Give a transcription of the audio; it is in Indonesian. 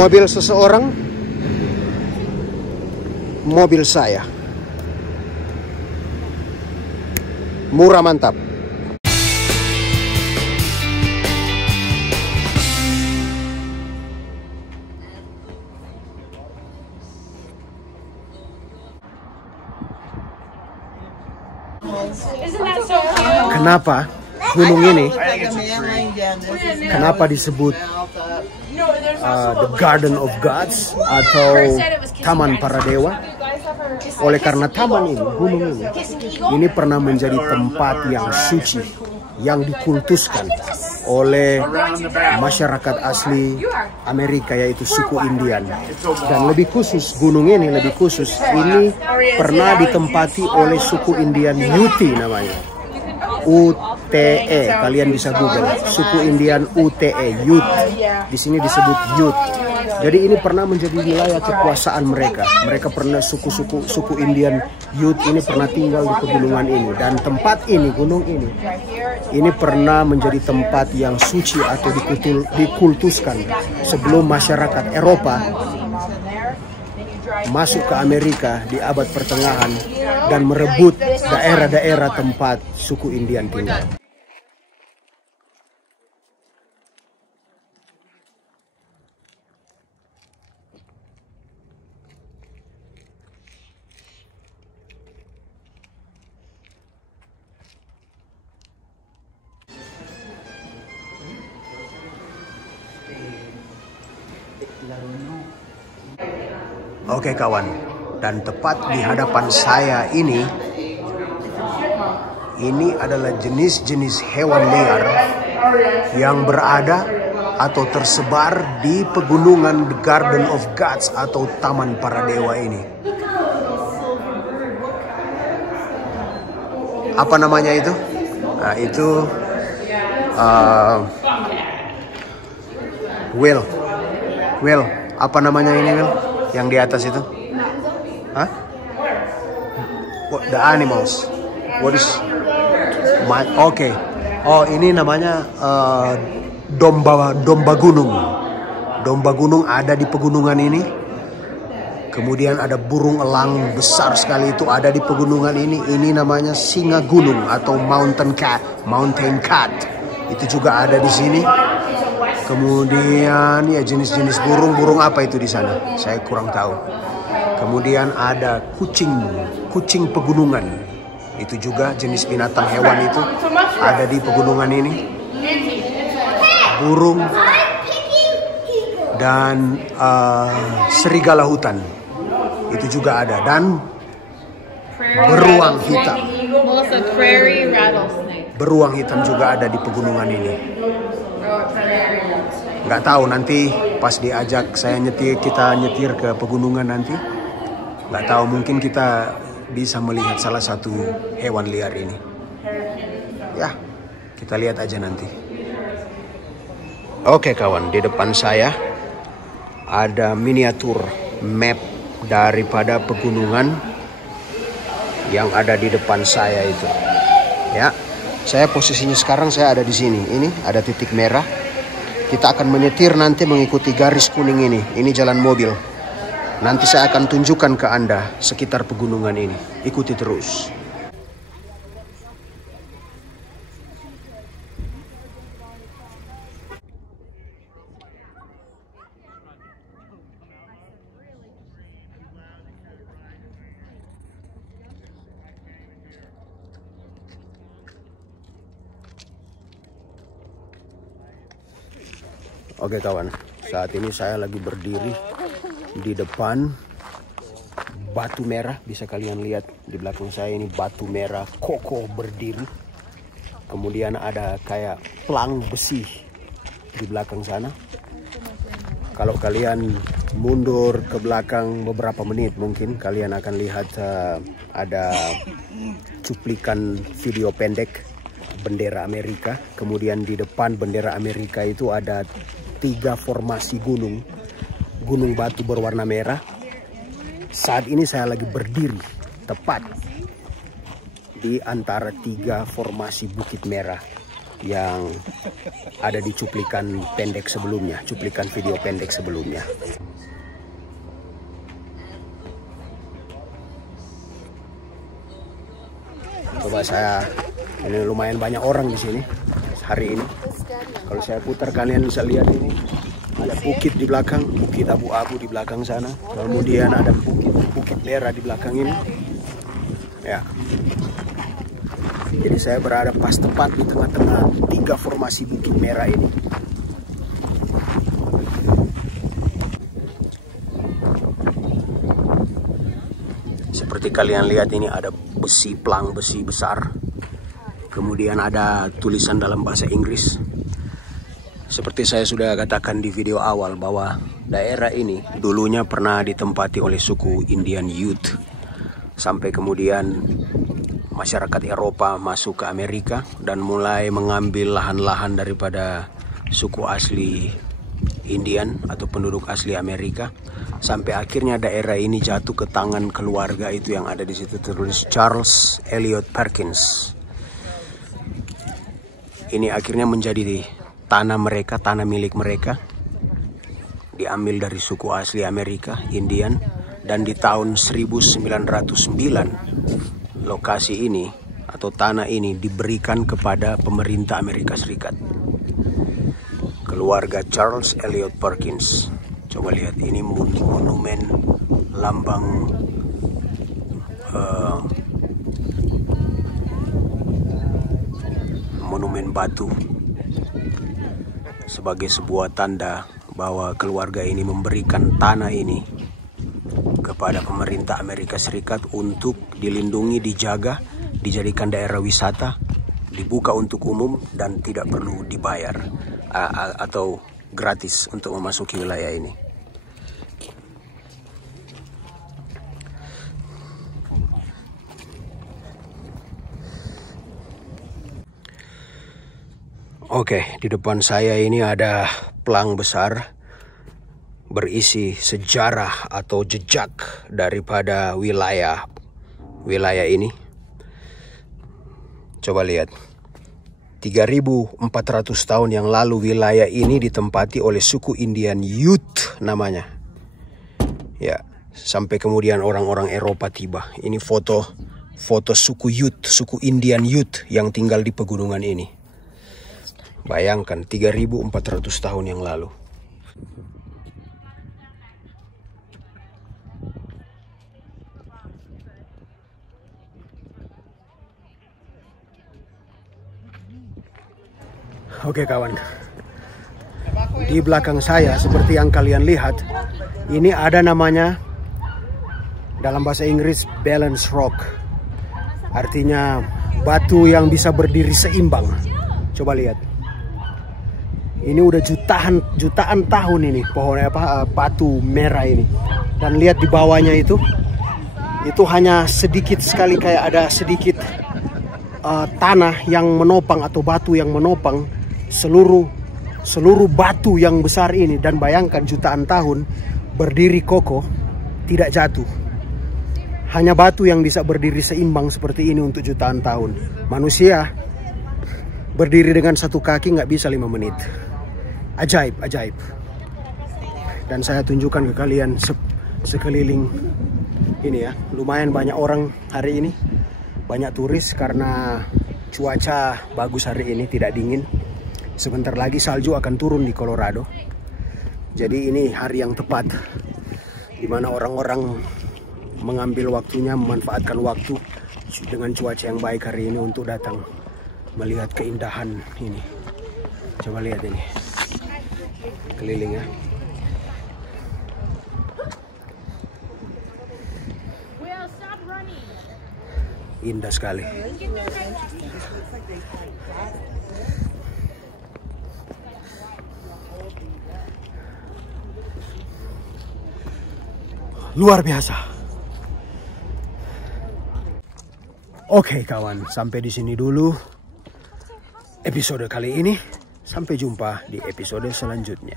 Mobil seseorang, mobil saya. Murah mantap. Kenapa gunung ini? Kenapa disebut the Garden of Gods atau Taman Para Dewa? Oleh karena taman ini, gunung ini pernah menjadi tempat yang suci, yang dikultuskan oleh masyarakat asli Amerika, yaitu suku Indian. Dan lebih khusus, gunung ini lebih khusus, ini pernah ditempati oleh suku Indian Ute namanya. UTE, kalian bisa Google, suku Indian UTE, Ute. Di sini disebut Ute. Jadi ini pernah menjadi wilayah kekuasaan mereka. Mereka pernah suku Indian Ute ini pernah tinggal di pegunungan ini, dan tempat ini, gunung ini pernah menjadi tempat yang suci atau dikultuskan sebelum masyarakat Eropa masuk ke Amerika di abad pertengahan dan merebut daerah-daerah tempat suku Indian tinggal. Oke kawan, dan tepat di hadapan saya ini adalah jenis-jenis hewan liar yang berada atau tersebar di pegunungan The Garden of Gods atau Taman Para Dewa ini. Apa namanya itu? Nah, itu Will, apa namanya ini, Will? Yang di atas itu? Hah? What, the animals. What is? Oke. Oh, ini namanya domba gunung. Domba gunung ada di pegunungan ini. Kemudian ada burung elang besar sekali itu ada di pegunungan ini. Ini namanya singa gunung atau mountain cat. Itu juga ada di sini. Kemudian ya jenis-jenis burung apa itu di sana? Saya kurang tahu. Kemudian ada kucing pegunungan. Itu juga jenis binatang hewan itu ada di pegunungan ini. Burung dan serigala hutan itu juga ada, dan beruang hitam. Beruang hitam juga ada di pegunungan ini. Nggak tahu nanti pas diajak kita nyetir ke pegunungan nanti, nggak tahu mungkin kita bisa melihat salah satu hewan liar ini. Ya, kita lihat aja nanti. Oke kawan, di depan saya ada miniatur map daripada pegunungan yang ada di depan saya itu. Ya, saya posisinya sekarang saya ada di sini. Ini ada titik merah. Kita akan menyetir nanti mengikuti garis kuning ini. Ini jalan mobil. Nanti saya akan tunjukkan ke Anda sekitar pegunungan ini. Ikuti terus. Oke kawan, saat ini saya lagi berdiri di depan batu merah. Bisa kalian lihat di belakang saya ini batu merah kokoh berdiri. Kemudian ada kayak pelang besi di belakang sana. Kalau kalian mundur ke belakang beberapa menit mungkin kalian akan lihat ada cuplikan video pendek bendera Amerika. Kemudian di depan bendera Amerika itu ada 3 formasi gunung batu berwarna merah. Saat ini saya lagi berdiri tepat di antara 3 formasi bukit merah yang ada di cuplikan pendek sebelumnya, cuplikan video pendek sebelumnya. Coba ini lumayan banyak orang di sini hari ini. Kalau saya putar kalian bisa lihat ini ada bukit di belakang, bukit abu-abu di belakang sana. Kemudian ada bukit merah di belakang ini. Ya. Jadi saya berada pas tepat di tengah-tengah 3 formasi bukit merah ini. Seperti kalian lihat ini ada pelang besi besar. Kemudian ada tulisan dalam bahasa Inggris. Seperti saya sudah katakan di video awal bahwa daerah ini dulunya pernah ditempati oleh suku Indian Ute. Sampai kemudian masyarakat Eropa masuk ke Amerika dan mulai mengambil lahan-lahan daripada suku asli Indian atau penduduk asli Amerika, sampai akhirnya daerah ini jatuh ke tangan keluarga itu yang ada di situ tertulis Charles Elliot Perkins. Ini akhirnya menjadi tanah mereka, tanah milik mereka, diambil dari suku asli Amerika Indian, dan di tahun 1909 lokasi ini atau tanah ini diberikan kepada pemerintah Amerika Serikat. Keluarga Charles Elliot Perkins. Coba lihat, ini monumen lambang monumen batu sebagai sebuah tanda bahwa keluarga ini memberikan tanah ini kepada pemerintah Amerika Serikat untuk dilindungi, dijaga, dijadikan daerah wisata, dibuka untuk umum dan tidak perlu dibayar atau gratis untuk memasuki wilayah ini. Oke, di depan saya ini ada pelang besar berisi sejarah atau jejak daripada wilayah ini. Coba lihat. 3.400 tahun yang lalu wilayah ini ditempati oleh suku Indian Ute namanya. Ya, sampai kemudian orang-orang Eropa tiba. Ini foto suku Ute, suku Indian Ute yang tinggal di pegunungan ini. Bayangkan 3.400 tahun yang lalu. Oke kawan, di belakang saya seperti yang kalian lihat, ini ada namanya dalam bahasa Inggris balance rock, artinya batu yang bisa berdiri seimbang. Coba lihat, ini udah jutaan tahun ini pohon batu merah ini, dan lihat di bawahnya itu hanya sedikit sekali, kayak ada sedikit tanah yang menopang atau batu yang menopang seluruh batu yang besar ini. Dan bayangkan jutaan tahun berdiri kokoh, tidak jatuh. Hanya batu yang bisa berdiri seimbang seperti ini untuk jutaan tahun. Manusia berdiri dengan satu kaki nggak bisa 5 menit. Ajaib. Dan saya tunjukkan ke kalian sekeliling ini ya. Lumayan banyak orang hari ini, banyak turis karena cuaca bagus hari ini, tidak dingin. Sebentar lagi salju akan turun di Colorado. Jadi ini hari yang tepat di mana orang-orang mengambil waktunya, memanfaatkan waktu dengan cuaca yang baik hari ini untuk datang melihat keindahan ini. Coba lihat ini, keliling ya. Indah sekali. Luar biasa. Oke kawan, sampai di sini dulu episode kali ini. Sampai jumpa di episode selanjutnya.